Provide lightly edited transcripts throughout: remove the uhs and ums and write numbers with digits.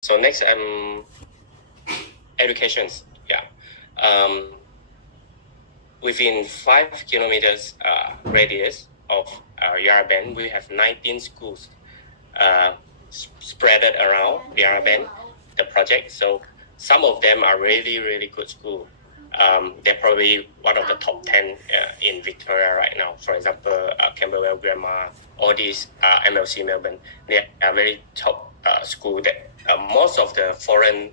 So next, educations. Yeah. Within 5 kilometers radius of YarraBend, we have 19 schools spread around YarraBend, the project. So some of them are really, really good schools. They're probably one of the top 10 in Victoria right now. For example, Camberwell Grammar, all these MLC Melbourne, they are very top school that most of the foreign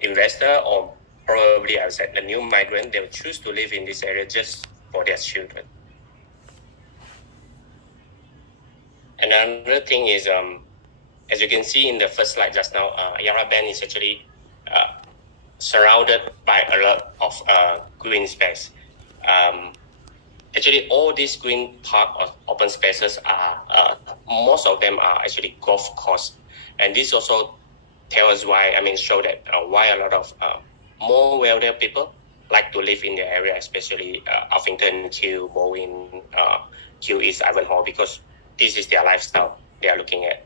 investor, or probably I would say the new migrant, they will choose to live in this area just for their children. Another thing is, as you can see in the first slide just now, YarraBend is actually surrounded by a lot of green space. Actually, all these green park or open spaces are, most of them are actually golf course. And this also tells why, show that why a lot of more wealthier people like to live in the area, especially Huffington, Kew, Bowen, Kew East, Ivanhoe, because this is their lifestyle they are looking at.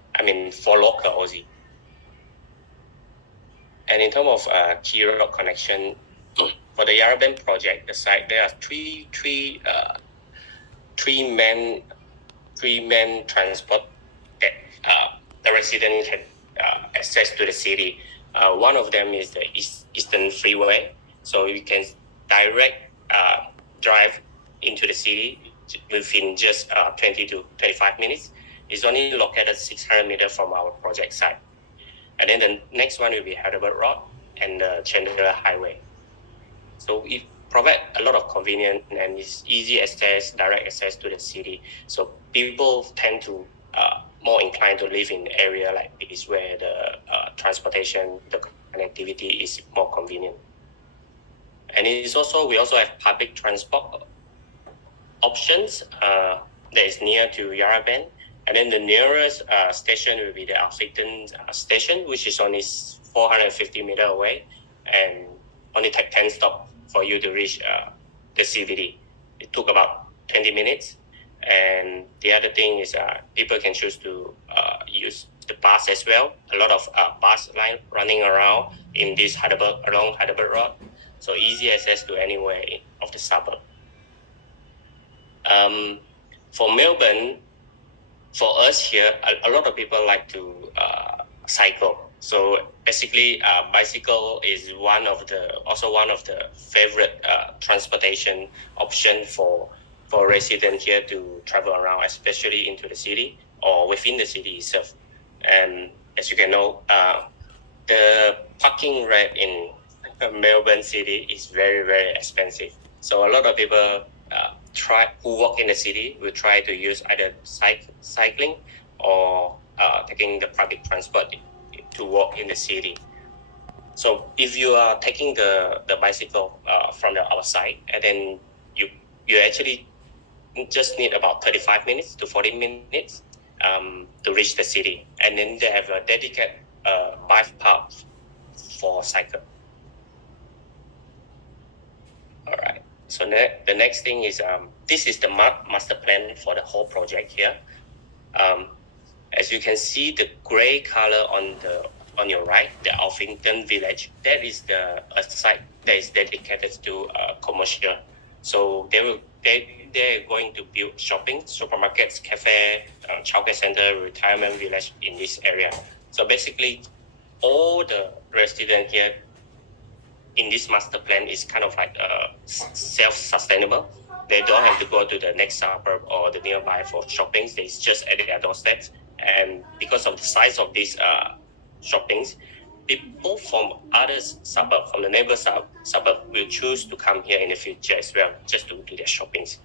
For local Aussie. And in terms of key road connection, for the YarraBend project, the site, there are three main transport that the resident can access to the city. One of them is the Eastern Freeway, so you can direct drive into the city within just 20 to 25 minutes. It's only located 600 meters from our project site. And then the next one will be Hyderabad Road and the Chandler Highway. So it provides a lot of convenience and it's easy access, direct access to the city. So people tend to more inclined to live in the area like this where the transportation, the connectivity is more convenient. And it's also, we also have public transport options that is near to YarraBend. And then the nearest station will be the Huffington station, which is only 450 meters away and only take 10 stops for you to reach the CBD. It took about 20 minutes. And the other thing is people can choose to use the bus as well. A lot of bus line running around in this along Hyderabad Road. So easy access to anywhere of the suburb. For Melbourne, for us here, a lot of people like to cycle. So basically, bicycle is also one of the favorite transportation option for residents here to travel around, especially into the city or within the city itself. And as you can know, the parking rate in Melbourne city is very, very expensive. So a lot of people who walk in the city will try to use either cycling or taking the public transport to walk in the city. So if you are taking the bicycle from the outside, and then you actually just need about 35 minutes to 40 minutes to reach the city. And then they have a dedicated bike path for cycle. All right. So the next thing is this is the master plan for the whole project here. As you can see, the gray color on your right, the Huffington Village, that is the site that is dedicated to commercial. So they're going to build shopping, supermarkets, cafe, childcare center, retirement village in this area. So basically, all the residents here in this master plan is kind of like self-sustainable. They don't have to go to the next suburb or the nearby for shoppings. It's just at their doorsteps. And because of the size of these shoppings, people from other suburbs, from the neighbor suburb, will choose to come here in the future as well, just to do their shoppings.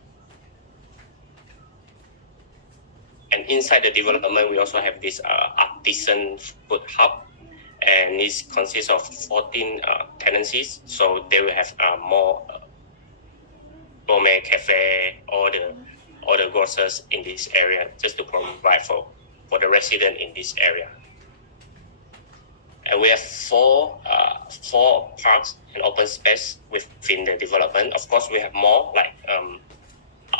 And inside the development, we also have this artisan food hub. And it consists of 14 tenancies, so they will have more gourmet cafe, all the grocers in this area, just to provide for the resident in this area. And we have four parks and open space within the development. Of course, we have more, like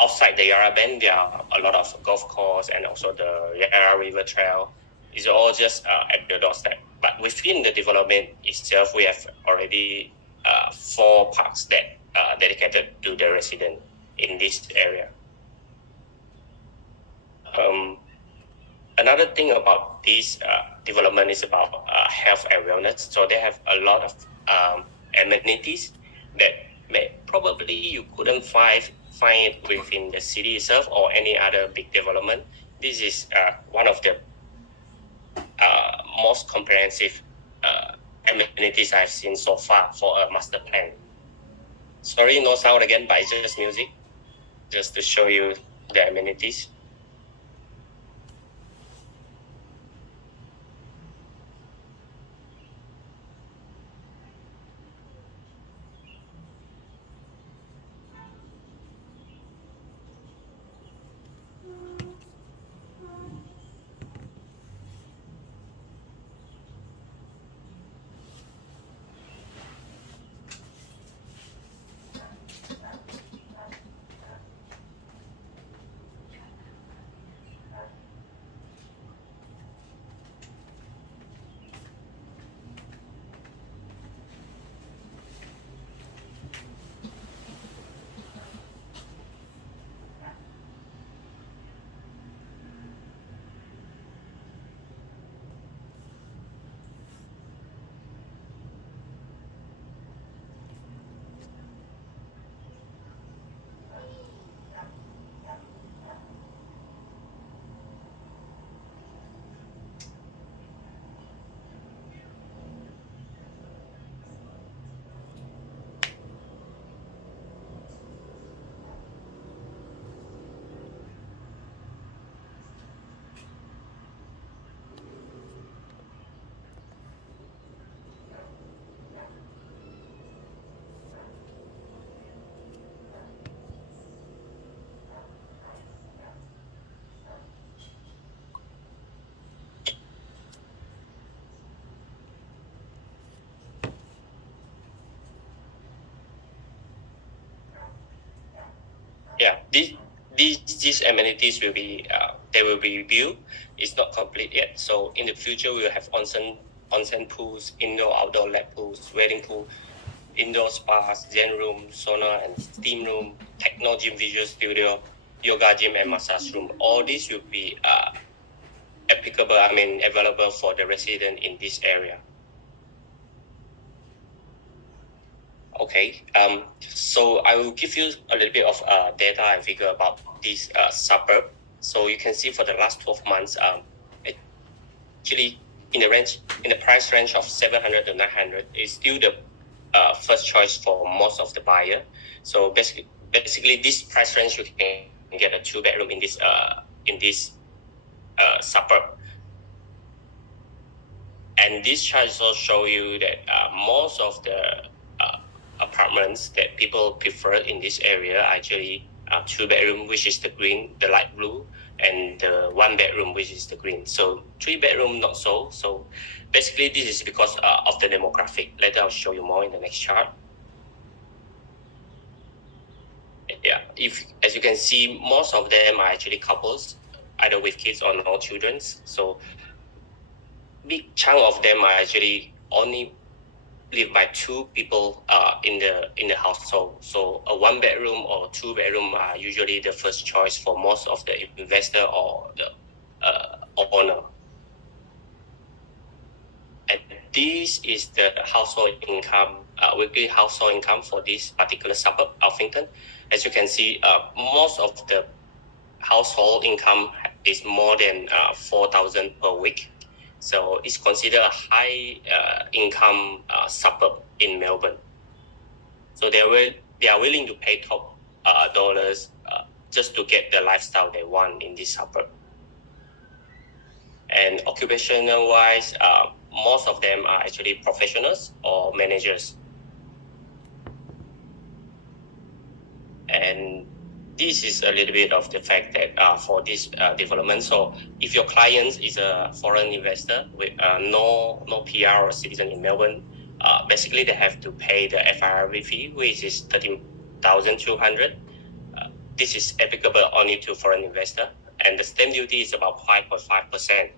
outside the YarraBend, there are a lot of golf courses and also the Yarra River Trail. It's all just at the doorstep. But within the development itself, we have already 4 parks that are dedicated to the resident in this area. Another thing about this development is about health and wellness. So they have a lot of amenities that probably you couldn't find it within the city itself or any other big development. This is one of the most comprehensive amenities I've seen so far for a master plan. Sorry, no sound again, but it's just music, just to show you the amenities. Yeah, these amenities will be they will be built. It's not complete yet. So in the future, we will have onsen pools, indoor outdoor lap pools, wedding pool, indoor spas, zen room, sauna and steam room, techno gym, visual studio, yoga gym, and massage room. All these will be available for the resident in this area. Okay, so I will give you a little bit of data and figure about this suburb. So you can see for the last 12 months, actually in the price range of 700 to 900 is still the first choice for most of the buyer. So basically this price range you can get a 2-bedroom in this suburb. And this chart also show you that most of the apartments that people prefer in this area are actually 2-bedroom, which is the green, the light blue, and the 1-bedroom, which is the green. So 3-bedroom, not so. So basically, this is because of the demographic. Later, I'll show you more in the next chart. Yeah, as you can see, most of them are actually couples, either with kids or no children. So big chunk of them are actually only live by 2 people in the household. So a 1-bedroom or 2-bedroom are usually the first choice for most of the investor or the owner. And this is the household income, weekly household income for this particular suburb, Alphington. As you can see, most of the household income is more than 4,000 per week. So it's considered a high income suburb in Melbourne. So they are willing to pay top dollars just to get the lifestyle they want in this suburb. And occupational wise, most of them are actually professionals or managers. And this is a little bit of the fact that for this development. So if your client is a foreign investor with no PR or citizen in Melbourne, basically they have to pay the FIRB fee, which is 13,200. This is applicable only to foreign investor, and the stamp duty is about 5.5%.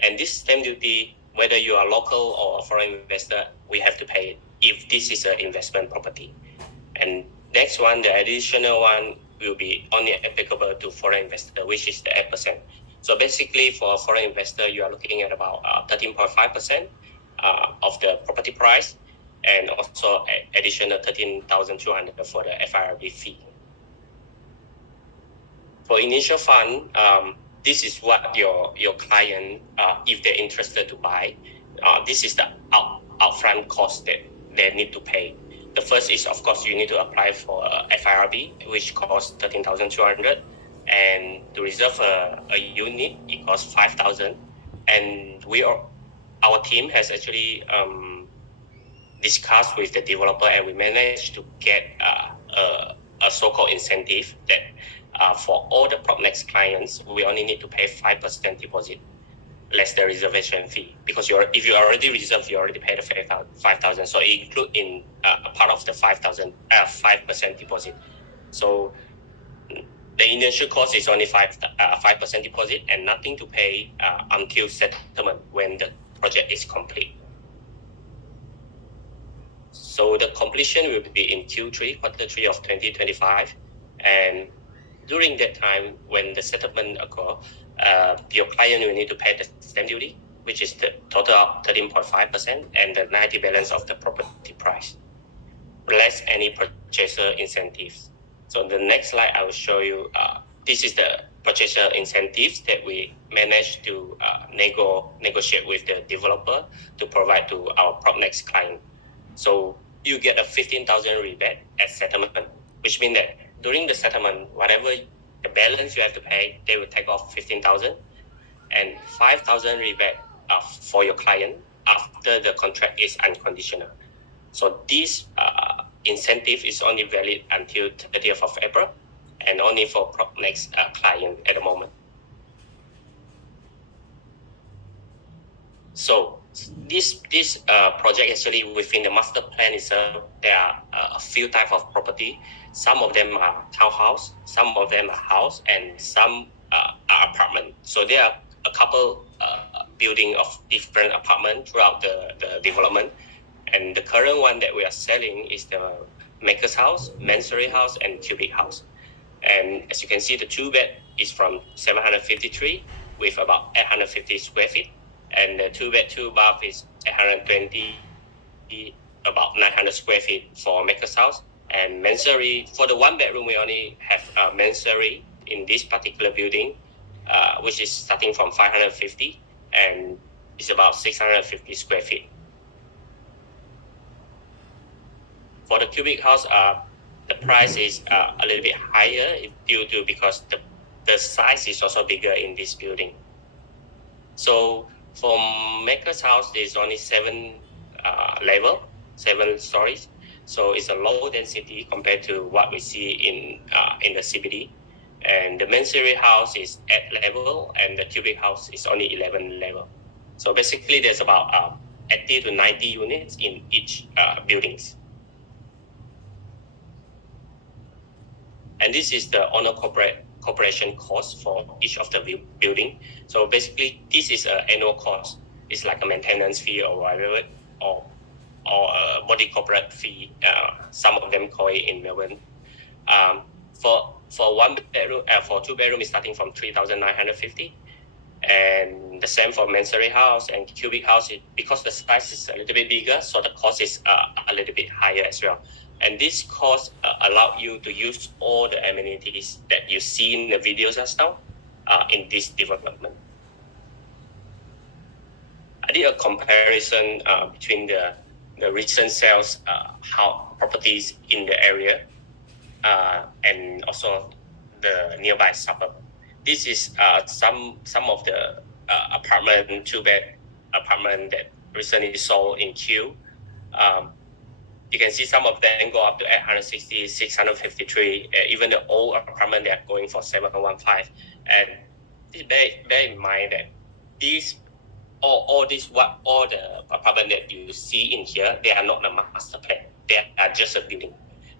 And this stamp duty whether you are local or a foreign investor, we have to pay it if this is an investment property. And next one, the additional one will be only applicable to foreign investor, which is the 8%. So basically, for a foreign investor, you are looking at about 13.5% of the property price, and also additional 13,200 for the FIRB fee. For initial fund, this is what your client, if they're interested to buy, this is the upfront cost that they need to pay. The first is, of course, you need to apply for FIRB, which costs 13,200, and to reserve a unit, it costs 5,000. And our team has actually discussed with the developer, and we managed to get a so-called incentive that for all the PropNext clients, we only need to pay 5% deposit, less the reservation fee. Because if you already reserved, you already paid the 5,000. So it include in part of the 5% deposit. So the initial cost is only 5% deposit and nothing to pay until settlement when the project is complete. So the completion will be in Q3, quarter 3 of 2025. And during that time, when the settlement occurs, your client will need to pay the stamp duty, which is the total of 13.5%, and the 90 balance of the property price, less any purchaser incentives. So the next slide, I will show you, this is the purchaser incentives that we managed to negotiate with the developer to provide to our PropNext client. So you get a 15,000 rebate at settlement, which means that during the settlement, whatever the balance you have to pay, they will take off 15,000 and 5,000 rebate for your client after the contract is unconditional. So this incentive is only valid until 30th of April and only for PropNext client at the moment. So this project actually within the master plan itself, there are a few types of property. Some of them are townhouse, some of them are house, and some are apartment. So there are a couple building of different apartment throughout the development. And the current one that we are selling is the maker's house, mansard house, and cubic house. And as you can see, the 2-bed is from 753 with about 850 square feet. And the 2-bed, 2-bath is 820, about 900 square feet for maker's house. And mansard, for the 1-bedroom, we only have mansard in this particular building, which is starting from 550 and it's about 650 square feet. For the cubic house, the price is a little bit higher because the size is also bigger in this building. So for maker's house, there's only 7 stories. So it's a low density compared to what we see in the CBD. And the mansard house is 8 level and the cubic house is only 11 level. So basically there's about 80 to 90 units in each buildings. And this is the owner corporation cost for each of the building. So basically, this is an annual cost. It's like a maintenance fee or whatever, or a body corporate fee. Some of them call it in Melbourne. For 1-bedroom, for 2-bedroom, it's starting from 3,950, and the same for mansard house and cubic house. Because the size is a little bit bigger, so the cost is a little bit higher as well. And this cost allow you to use all the amenities that you see in the videos just now in this development. I did a comparison between the recent sales, how properties in the area and also the nearby suburb. This is some of the apartment, 2-bed apartment that recently sold in Q. You can see some of them go up to 860, 653. Even the old apartment, they are going for 715. And bear in mind that all the apartment that you see in here, they are not the master plan. They are just a building.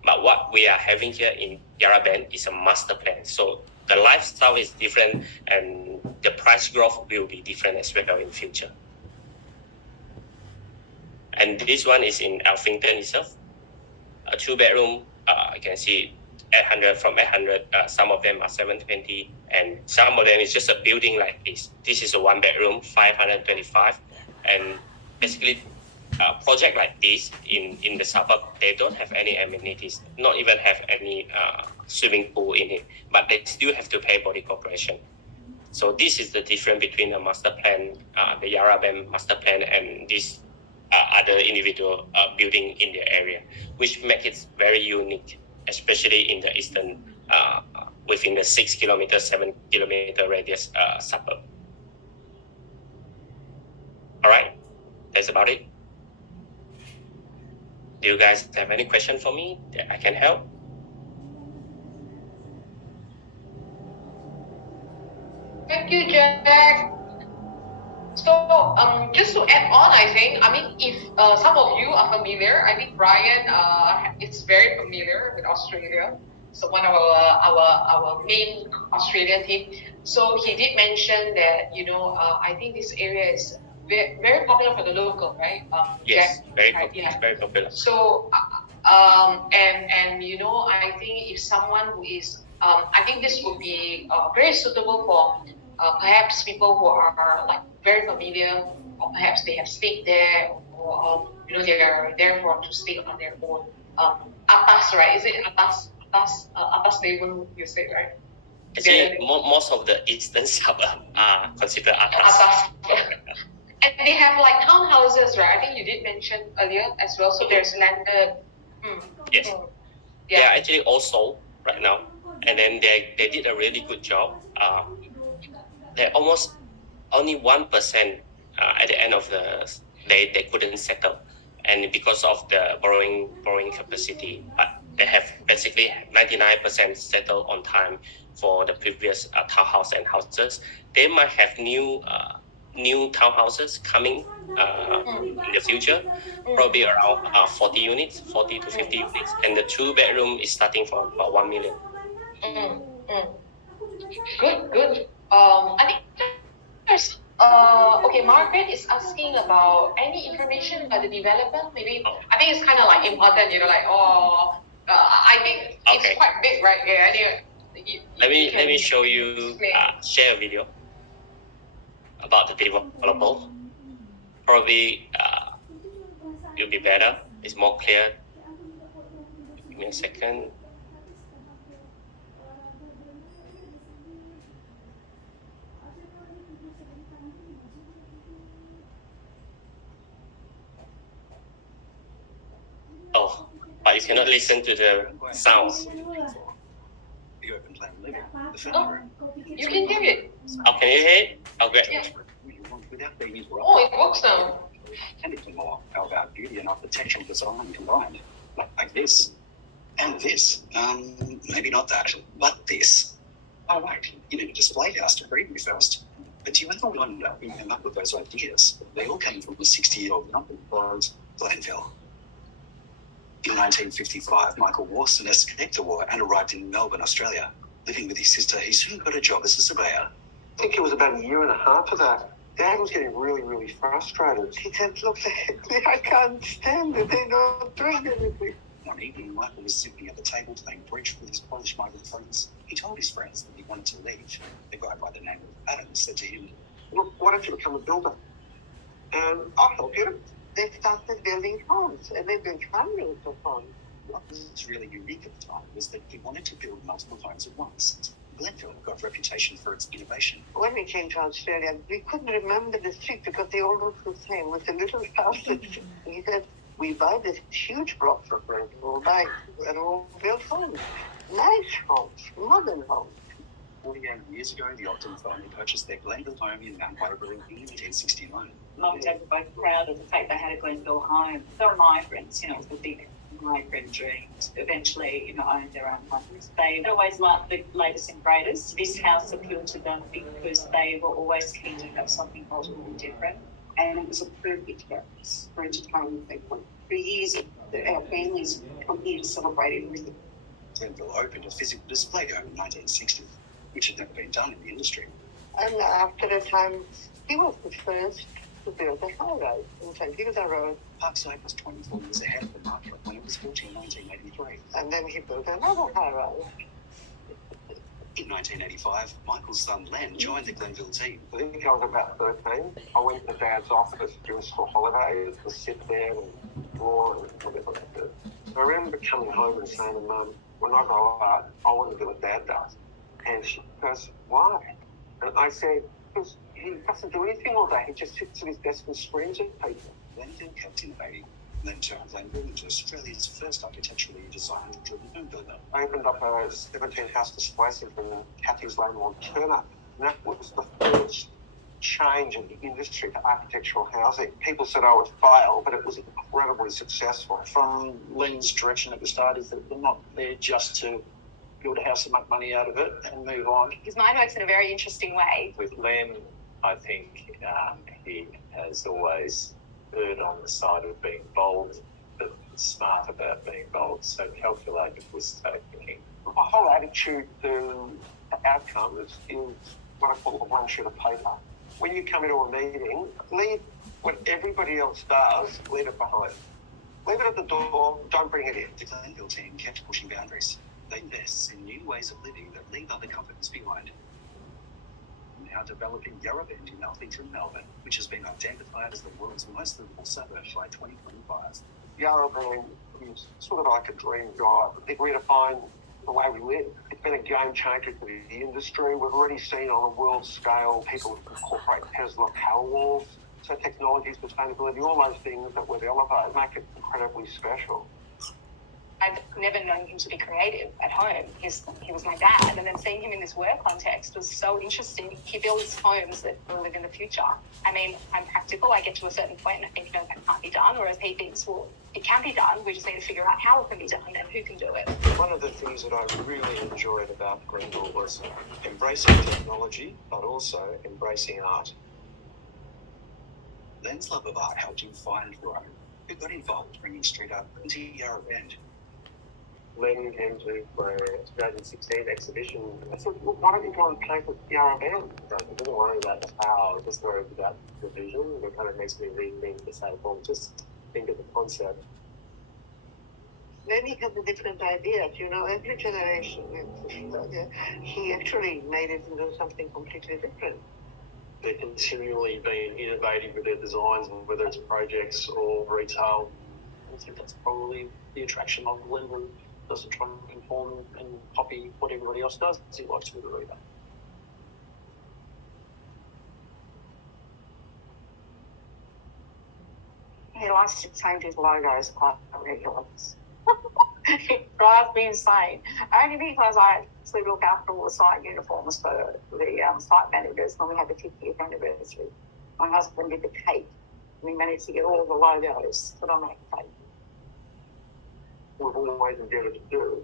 But what we are having here in YarraBend is a master plan. So the lifestyle is different and the price growth will be different as well in future. And this one is in Alphington itself. A 2-bedroom, you can see 800 from 800. Some of them are 720, and some of them is just a building like this. This is a 1-bedroom, 525, and basically, a project like this in the suburb, they don't have any amenities, not even have any swimming pool in it, but they still have to pay body corporation. So this is the difference between the master plan, the YarraBend master plan, and this other individual building in the area, which make it very unique, especially in the eastern, within the 6 kilometer, 7 kilometer radius suburb. All right, that's about it. Do you guys have any question for me that I can help? Thank you, Jack. So, just to add on, I think, I mean, if some of you are familiar, I think Brian is very familiar with Australia. So one of our main Australian team. So he did mention that, I think this area is very, very popular for the local, right? Yes, Jack, very right? popular. Very popular. So, I think if someone who is, I think this would be very suitable for perhaps people who are like very familiar, or perhaps they have stayed there, or they are there to stay on their own. Atas, right? Is it atas neighborhood? You say, right? Actually, most of the eastern suburb are considered atas. And they have like townhouses, right? I think you did mention earlier as well. So there's landed. Yes. They are actually all sold right now, and then they did a really good job. They're almost only 1% at the end of the day they couldn't settle, and because of the borrowing capacity, but they have basically 99% settled on time for the previous townhouse and houses. They might have new townhouses coming in the future, probably around 40 units, 40 to 50 units, and the 2-bedroom is starting from about 1 million. Good. I think there's okay. Margaret is asking about any information about the development. Maybe I think it's kind of like important. I think it's quite big, right? Yeah. Anyway, let me show you. Share a video about the developer. Probably it'll be better. It's more clear. Give me a second. Oh, but you cannot listen to the sounds. The open plan living, the family room. You can hear it. Oh, can you hear it? Oh, great. Yeah. Oh, it works now. Anything more? How about beauty and architectural design combined? Like this. And this. Maybe not that, but this. Oh, right. You need a display house to breathe me first. But do you ever wonder who came up with those ideas? They all came from a 60-year-old company called Glenville. In 1955, Michael Warson escaped the war and arrived in Melbourne, Australia. Living with his sister, he soon got a job as a surveyor. I think it was about a year and a half of that. Dad was getting really, really frustrated. He said, look, I can't stand it. They're not doing anything. One evening, Michael was sitting at the table playing bridge with his Polish migrant friends. He told his friends that he wanted to leave. The guy by the name of Adam said to him, look, why don't you become a builder? And I'll help you. They started building homes, and they've been trying for fun. What was really unique at the time was that he wanted to build multiple homes at once. Glenville got a reputation for its innovation. When we came to Australia, we couldn't remember the street because they all looked the same, with the little houses. He said, we buy this huge block for Glenville, and we'll build homes. Nice homes, modern homes. 48 years ago, the Ogden family purchased their Glenville home in Mount Warburg in 1969. Mum and Dad were both proud of the fact they had a Glenville home. They were migrants, it was a big migrant dream to eventually, own their own homes. They always liked the latest and greatest. This house appealed to them because they were always keen to have something culturally different. And it was a perfect house for entertaining people. For years, our families come here to celebrate everything. Glenville opened a physical display home in 1960, which had never been done in the industry. And after a time, he was the first to build a high rise in St. Kilda Road. Parkside was 24 years ahead of the market when it was built in 1983. And then he built another high rise. In 1985, Michael's son Len joined the Glenville team. I think I was about 13. I went to Dad's office during school holidays to sit there and draw and whatever I did. I remember coming home and saying to Mum, when I grow up, I want to do what Dad does. And she goes, why? And I said, because he doesn't do anything all day. He just sits at his desk and screams at people. Len then kept innovating. Len turned Glenville into Australia's first architecturally designed driven home builder. I opened up a 17-house display centre in Cathy's Lane on Turner. And that was the first change in the industry to architectural housing. People said I would fail, but it was incredibly successful. From Len's direction at the start is that we're not there just to build a house and make money out of it and move on. His mind works in a very interesting way. With Len, I think he has always erred on the side of being bold, but smart about being bold, so calculated risk taking. My whole attitude to outcomes is what I call a one sheet of paper. When you come into a meeting, leave what everybody else does, leave it behind. Leave it at the door, don't bring it in. The Glenville team kept pushing boundaries. They invest in new ways of living that leave other companies behind. Now developing YarraBend in Alphington, Melbourne, which has been identified as the world's most livable suburb by 2025. YarraBend is sort of like a dream job. It redefined the way we live. It's been a game changer for the industry. We've already seen on a world scale people incorporate Tesla Powerwalls. So technology, sustainability, all those things that we've elevated make it incredibly special. I've never known him to be creative at home. He was my dad, and then seeing him in this work context was so interesting. He builds homes that will live in the future. I mean, I'm practical. I get to a certain point and I think, no, that can't be done. Whereas he thinks, well, it can be done. We just need to figure out how it can be done and who can do it. One of the things that I really enjoyed about Glenville was embracing technology, but also embracing art. Len's love of art helped him find and grow. Who got involved bringing street art into YarraBend? Len came to my 2016 exhibition. I said, well, why don't you go and paint with YarraBend? It doesn't worry about the how, it just worries about the vision. It kind of makes me rethink the same form, just think of the concept. Then he has a different idea. You know, every generation, he actually made it into something completely different. They're continually being innovative with their designs, whether it's projects or retail. I think that's probably the attraction of Glenville. Doesn't try and conform and copy what everybody else does. He likes to be the reader. He likes to change his logos quite regularly. It drives me insane. Only because I actually look after all the site uniforms for the site managers when we had the 50th anniversary. My husband did the cake. We managed to get all the logos put on that cake. We've always endeavoured to do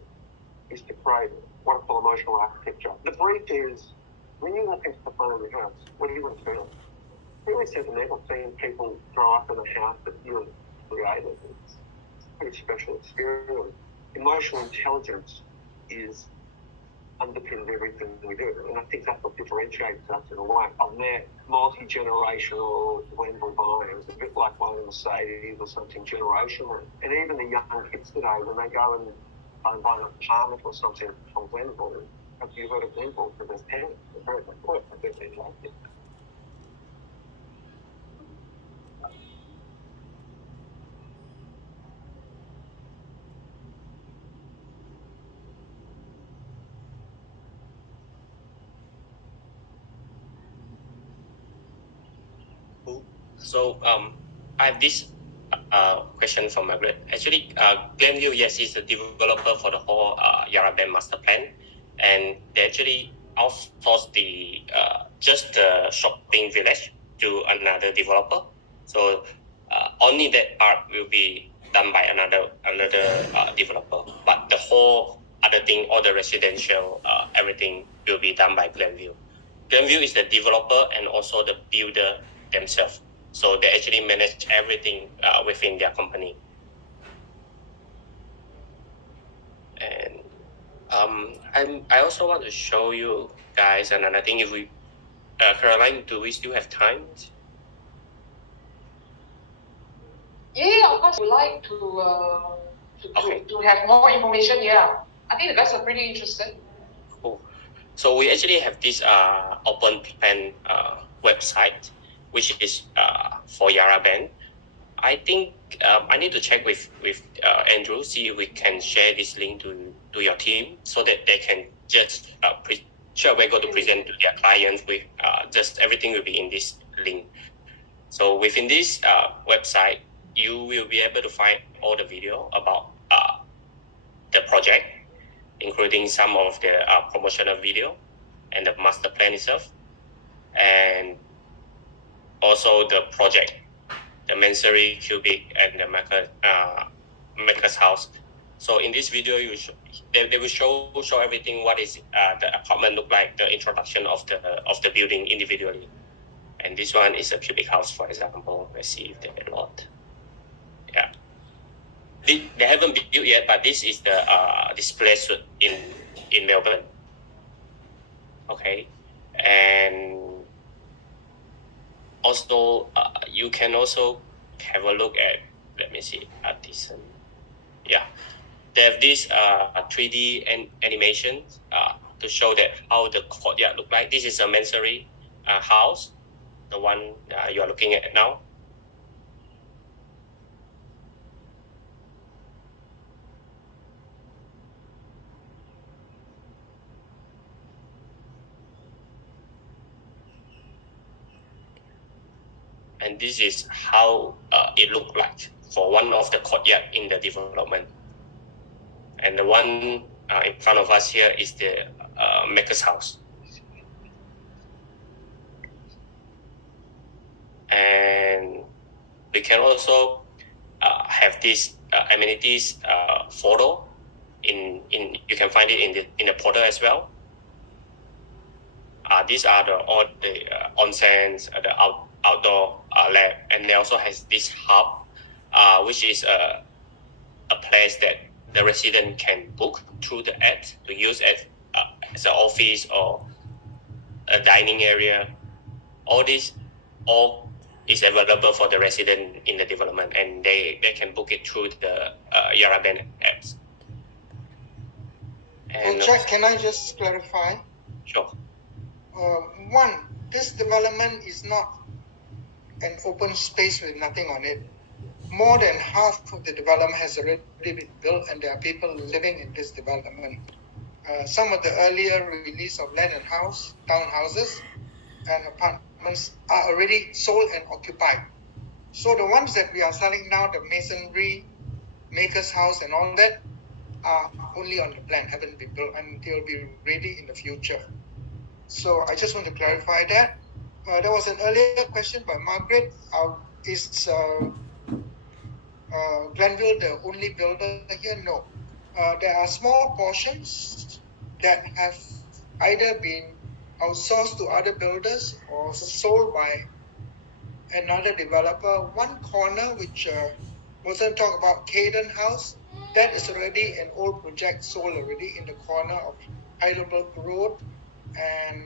is to create wonderful emotional architecture. The brief is, when you walk into the front of your house, what do you want to feel? It's really sentimental seeing people grow up in a house that you created. It's a pretty special experience. Emotional intelligence is underpins everything we do, and I think that's what differentiates us in a way. I've met multi-generational Glenville buyers, a bit like buying a Mercedes or something generational. And even the young kids today, when they go and buy an apartment or something from Glenville, have you heard of Glenville? Because their parents are very important. I think they're like it. So I have this question from Margaret. Actually, Glenville, yes, is the developer for the whole YarraBend master plan, and they actually outsourced the just the shopping village to another developer. So only that part will be done by another developer, but the whole other thing, all the residential, everything will be done by Glenville. Glenville is the developer and also the builder themselves. So they actually manage everything within their company. And I also want to show you guys another thing. If we, Caroline, do we still have time? Yeah, of course, we like to have more information. Yeah, I think the guys are pretty interested. Cool. So we actually have this open plan website, which is for YarraBend. I think I need to check with Andrew, see if we can share this link to your team so that they can just sure we're going to present to their clients with just everything will be in this link. So within this website, you will be able to find all the video about the project, including some of the promotional video and the master plan itself, and also the project, the Mansory Cubic and the Maker's House. So in this video, they will show everything what is the apartment look like, the introduction of the building individually. And this one is a cubic house, for example. Let's see if they lot. Yeah. They haven't built yet, but this is the display suite in Melbourne. Okay, and also you can also have a look at, let me see, artisan. Yeah, they have this 3D animation to show that how the courtyard look like. This is a Mansory house, the one you are looking at now. And this is how it looked like for one of the courtyard in the development. And the one in front of us here is the Maker's House. And we can also have this amenities photo in you can find it in the portal as well. These are all the onsens, the outdoor lab, and they also has this hub, which is a place that the resident can book through the app to use as an office or a dining area. All this is available for the resident in the development, and they can book it through the YarraBend apps. And Jack, can I just clarify? Sure. One, this development is not an open space with nothing on it. More than half of the development has already been built, and there are people living in this development. Some of the earlier release of land and house, townhouses, and apartments are already sold and occupied. So the ones that we are selling now, the masonry, Maker's House, and all that, are only on the plan, haven't been built, and they'll be ready in the future. So I just want to clarify that. There was an earlier question by Margaret. Is Glenville the only builder here? No. There are small portions that have either been outsourced to other builders or sold by another developer. One corner, which wasn't talked about, Caden House, that is already an old project sold already in the corner of Heidelberg Road and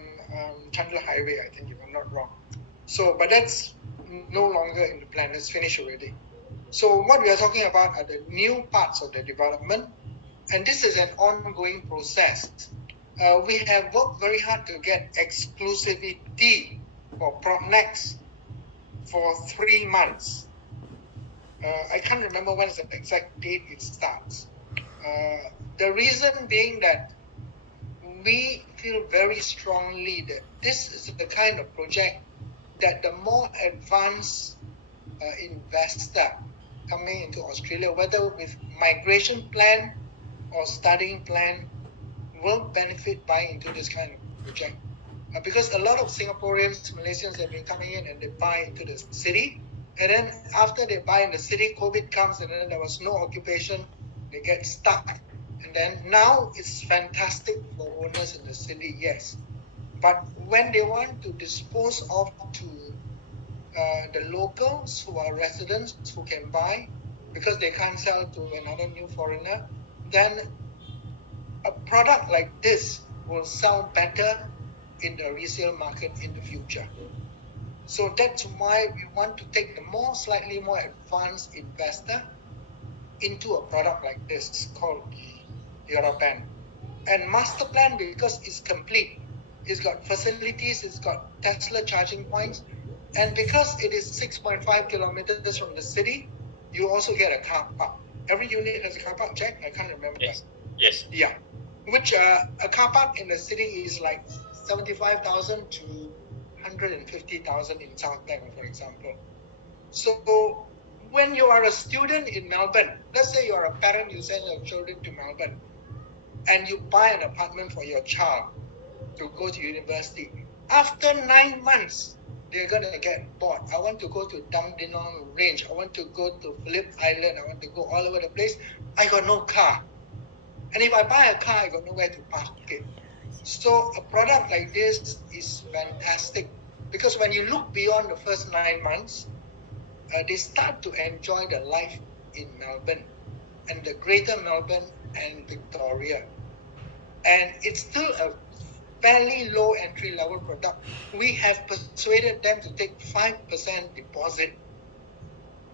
Chandler Highway, I think, if I'm not wrong. So, but that's no longer in the plan, it's finished already. So what we are talking about are the new parts of the development, and this is an ongoing process. We have worked very hard to get exclusivity for PropNext for 3 months. I can't remember when is the exact date it starts. The reason being that we feel very strongly that this is the kind of project that the more advanced investor coming into Australia, whether with migration plan or studying plan, will benefit buying into this kind of project. Because a lot of Singaporeans, Malaysians have been coming in and they buy into the city. And then after they buy in the city, COVID comes and then there was no occupation, they get stuck. And then now it's fantastic for owners in the city, yes. But when they want to dispose off to the locals who are residents who can buy, because they can't sell to another new foreigner, then a product like this will sell better in the resale market in the future. So that's why we want to take the slightly more advanced investor into a product like this called the YarraBend. And master plan, because it's complete, it's got facilities, it's got Tesla charging points, and because it is 6.5 kilometers from the city, you also get a car park. Every unit has a car park, Jack? I can't remember. Yes. Yeah. Which a car park in the city is like 75,000 to 150,000 in South Bank, for example. So when you are a student in Melbourne, let's say you are a parent, you send your children to Melbourne, and you buy an apartment for your child to go to university. After 9 months, they're going to get bored. I want to go to Dandenong Range. I want to go to Phillip Island. I want to go all over the place. I got no car. And if I buy a car, I got nowhere to park it. So a product like this is fantastic because when you look beyond the first 9 months, they start to enjoy the life in Melbourne and the greater Melbourne and Victoria. And it's still a fairly low entry level product. We have persuaded them to take 5% deposit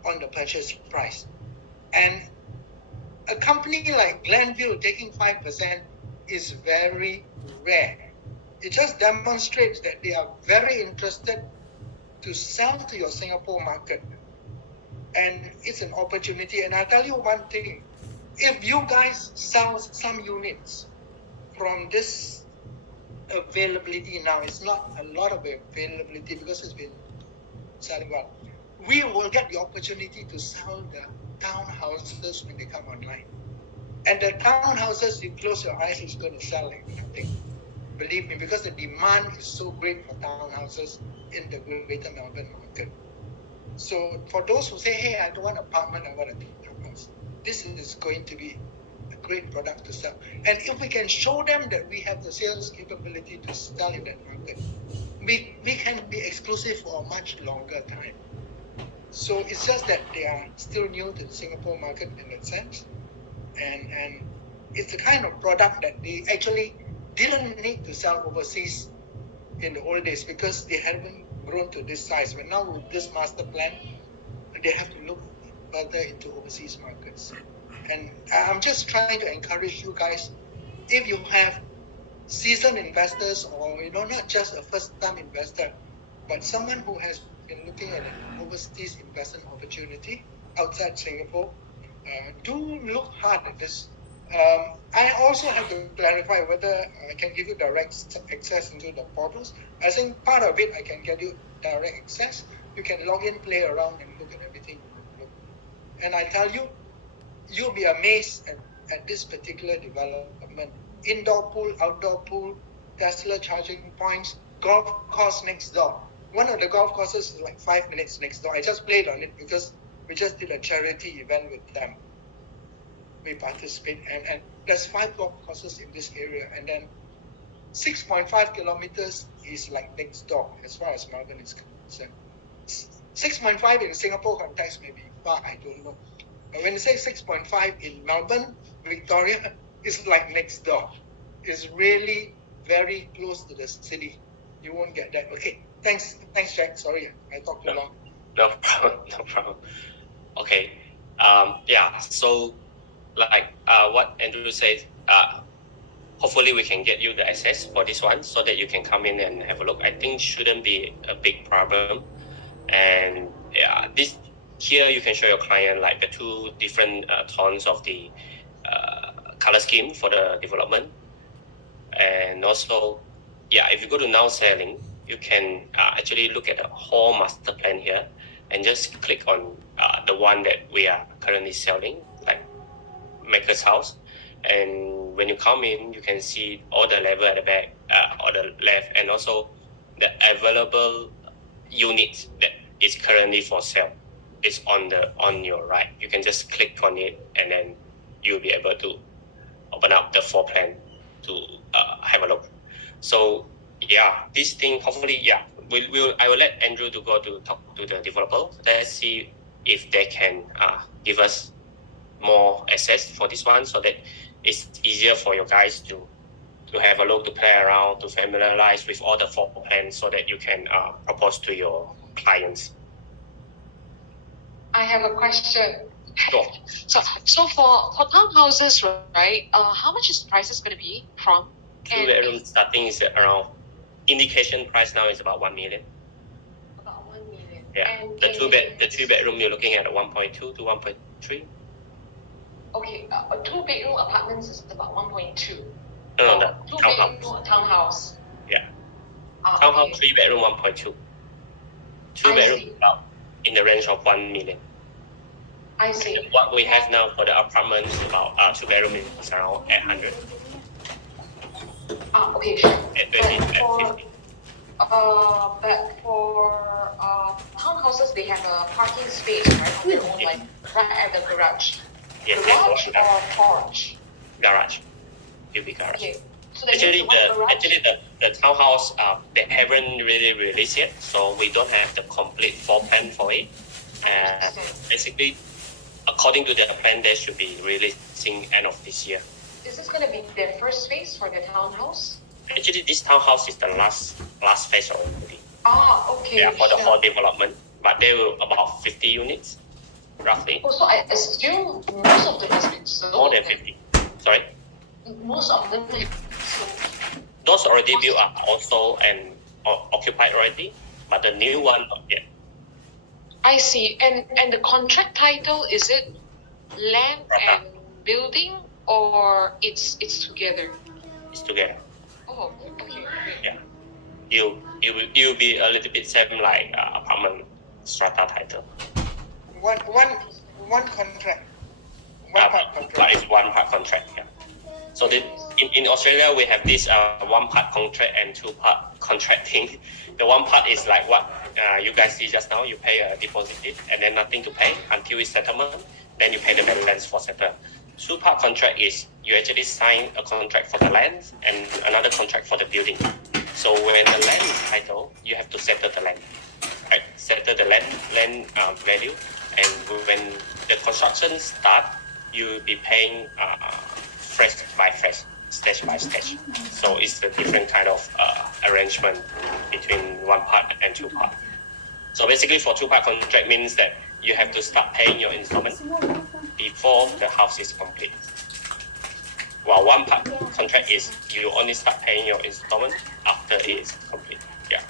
on the purchase price. And a company like Glenview taking 5% is very rare. It just demonstrates that they are very interested to sell to your Singapore market. And it's an opportunity. And I'll tell you one thing, if you guys sell some units from this availability now, it's not a lot of availability because it's been selling well. We will get the opportunity to sell the townhouses when they come online. And the townhouses, you close your eyes, it's going to sell like nothing. Believe me, because the demand is so great for townhouses in the greater Melbourne market. So for those who say, hey, I don't want an apartment, I want a townhouse, this is going to be a great product to sell. And if we can show them that we have the sales capability to sell in that market, we can be exclusive for a much longer time. So it's just that they are still new to the Singapore market in that sense. And it's the kind of product that they actually didn't need to sell overseas in the old days because they haven't grown to this size. But now with this master plan, they have to look further into overseas markets. And I'm just trying to encourage you guys, if you have seasoned investors or, not just a first-time investor, but someone who has been looking at an overseas investment opportunity outside Singapore, do look hard at this. I also have to clarify whether I can give you direct access into the portals. I think part of it I can get you direct access. You can log in, play around, and look at everything. And I tell you, you'll be amazed at this particular development. Indoor pool, outdoor pool, Tesla charging points, golf course next door. One of the golf courses is like 5 minutes next door. I just played on it because we just did a charity event with them. We participate, and there's 5 golf courses in this area, and then 6.5 kilometers is like next door as far as Melbourne is concerned. 6.5 in Singapore context may be far, I don't know. But when you say 6.5 in Melbourne, Victoria, it's like next door. It's really very close to the city. You won't get that. Okay, thanks Jack. Sorry, I talked too long. No problem. Okay. So like what Andrew said, hopefully we can get you the access for this one so that you can come in and have a look. I think shouldn't be a big problem. And this here you can show your client like the 2 different tones of the color scheme for the development. And also, if you go to now selling, you can actually look at the whole master plan here and just click on the one that we are currently selling, like Maker's House. And when you come in, you can see all the level at the back, or the left, and also the available units that is currently for sale. It's on your right. You can just click on it, and then you'll be able to open up the floor plan to have a look. So this thing hopefully I will let Andrew to go to talk to the developer. Let's see if they can give us more access for this one so that it's easier for you guys to have a look, to play around, to familiarize with all the floor plans so that you can propose to your clients. I have a question. Sure. So for townhouses, right? How much is the prices going to be from? 2-bedroom starting is around, indication price now is about 1 million. About 1 million. Yeah. And The 3-bedroom you're looking at 1.2 to 1.3. Okay, a 2-bedroom apartments is about 1.2. No, the 2-bedroom townhouse. Yeah. Ah, Townhouse okay. 3-bedroom 1.2. 2-bedroom about in the range of 1 million. I see. And what we have now for the apartments about 2-bedroom is around 800. Okay, sure. 820, 850. But for townhouses, they have a parking space, right, on their own, like right at the garage. Yes, Garage or porch? Garage. It'll be garage. Okay. So that Actually, means the townhouse they haven't really released yet, so we don't have the complete floor plan for it. Basically, according to their plan, they should be releasing end of this year. Is this going to be their first phase for the townhouse? Actually, this townhouse is the last phase already. Okay. Yeah, for the whole development, but they will about 50 units, roughly. Oh, so I assume most of them has been sold. More than 50. Sorry. Most of them have been sold. Those already built are also and occupied already, but the new one not yet. I see. And the contract title, is it land and building, or it's together? It's together. Oh, okay. Yeah. You'll be a little bit same like apartment strata title. One contract. One part contract. But it's one part contract. Yeah. So in Australia we have this one part contract and two part contracting. The one part is like what you guys see just now. You pay a deposit and then nothing to pay until it's settlement. Then you pay the balance for settle. Two part contract is you actually sign a contract for the land and another contract for the building. So when the land is titled, you have to settle the land, right? Settle the land value, and when the construction start, you'll be paying fresh by fresh, stage by stage. So it's a different kind of arrangement between one part and two part. So basically, for two part contract means that you have to start paying your installment before the house is complete. While one part contract is you only start paying your installment after it is complete. Yeah.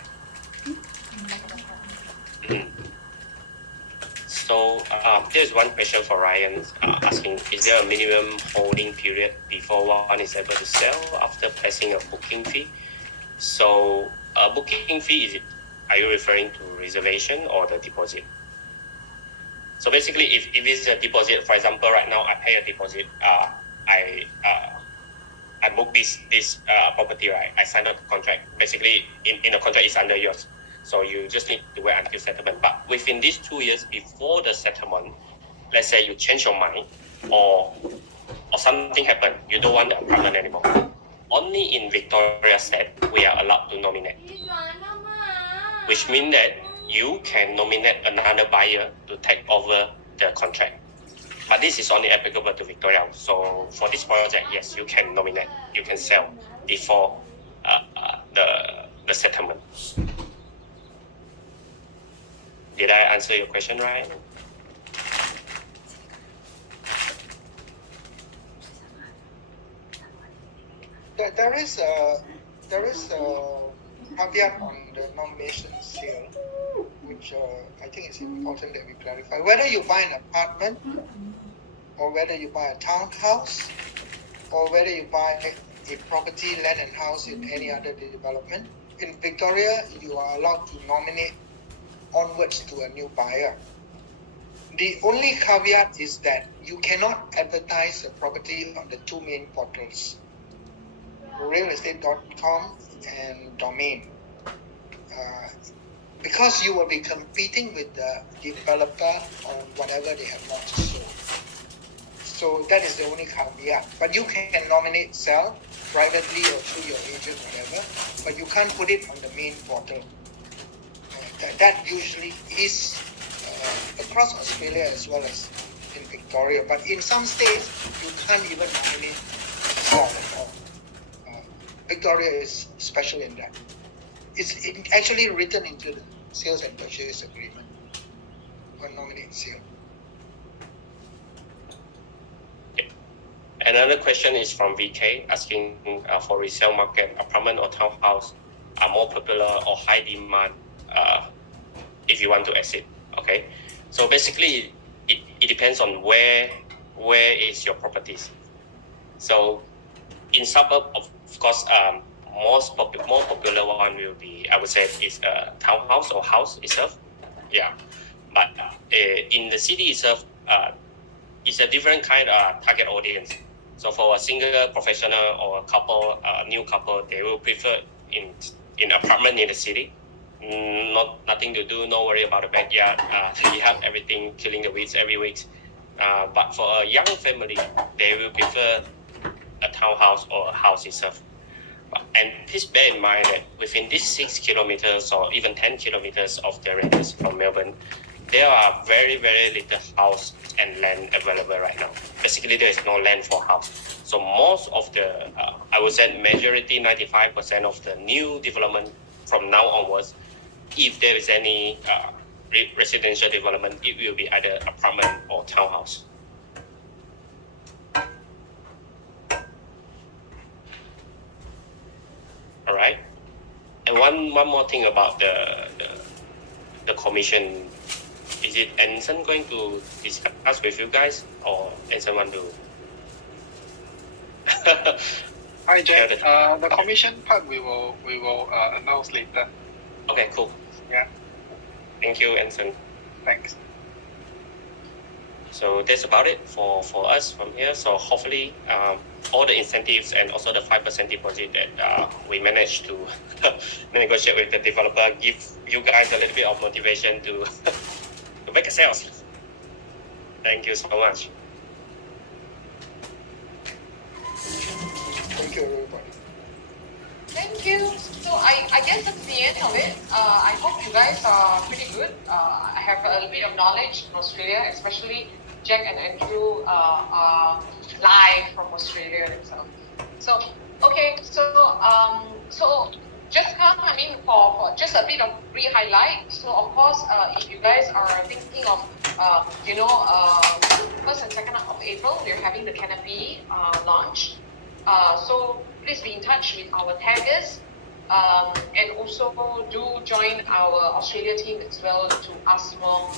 So there's one question for Ryan asking: is there a minimum holding period before one is able to sell after placing a booking fee? So booking fee are you referring to reservation or the deposit? So basically, if it's a deposit, for example, right now I pay a deposit. I book this property, right? I signed a contract. Basically, in the contract, it's under yours. So you just need to wait until settlement. But within these 2 years before the settlement, let's say you change your mind or something happened, you don't want the apartment anymore. Only in Victoria state we are allowed to nominate, which means that you can nominate another buyer to take over the contract. But this is only applicable to Victoria. So for this project, yes, you can nominate, you can sell before the settlement. Did I answer your question, Ryan? There is a caveat on the nominations here, which I think is important that we clarify. Whether you buy an apartment, or whether you buy a townhouse, or whether you buy a property, land and house in any other development, in Victoria, you are allowed to nominate onwards to a new buyer. The only caveat is that you cannot advertise a property on the two main portals, realestate.com and Domain, because you will be competing with the developer on whatever they have not sold. So that is the only caveat. But you can nominate, sell privately or through your agent, whatever, but you can't put it on the main portal. That usually is across Australia as well as in Victoria. But in some states, you can't even nominate sell at all. Victoria is special in that. It's actually written into sales and purchase agreement on nominate sale. Another question is from VK asking for resale market, apartment or townhouse are more popular or high demand if you want to exit. Okay, so basically it depends on where is your properties. So in suburb, of course, more popular one will be, I would say, is a townhouse or house itself. Yeah, but in the city itself, it's a different kind of target audience. So for a single professional or a couple, new couple, they will prefer in apartment in the city. Nothing to do, no worry about the backyard. You have everything, killing the weeds every week. But for a young family, they will prefer a townhouse or a house itself. And please bear in mind that within these 6 kilometers or even 10 kilometers of the radius from Melbourne, there are very, very little house and land available right now. Basically, there is no land for house. So most of the, I would say majority, 95% of the new development from now onwards, if there is any residential development, it will be either apartment or townhouse. All right. And one more thing about the commission. Is it Anson going to discuss with you guys, or Anson want to? Hi Jack. The commission part we will announce later. Okay, cool. Yeah. Thank you, Anson. Thanks. So that's about it for us from here. So hopefully, all the incentives and also the 5% deposit that we managed to negotiate with the developer give you guys a little bit of motivation to make a sales. Thank you so much. Thank you, everybody. Thank you. So I guess that's the end of it. I hope you guys are pretty good. I have a little bit of knowledge in Australia, especially Jack and Andrew are live from Australia itself. So okay, so just come, I mean, for just a bit of re-highlight. So of course, if you guys are thinking of, 1st and 2nd of April, we're having the canopy launch. So please be in touch with our taggers, and also do join our Australia team as well to ask more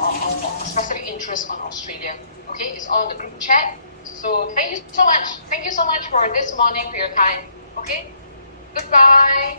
of specific interest on Australia. Okay, it's all in the group chat. So thank you so much. Thank you so much for this morning for your time. Okay, goodbye.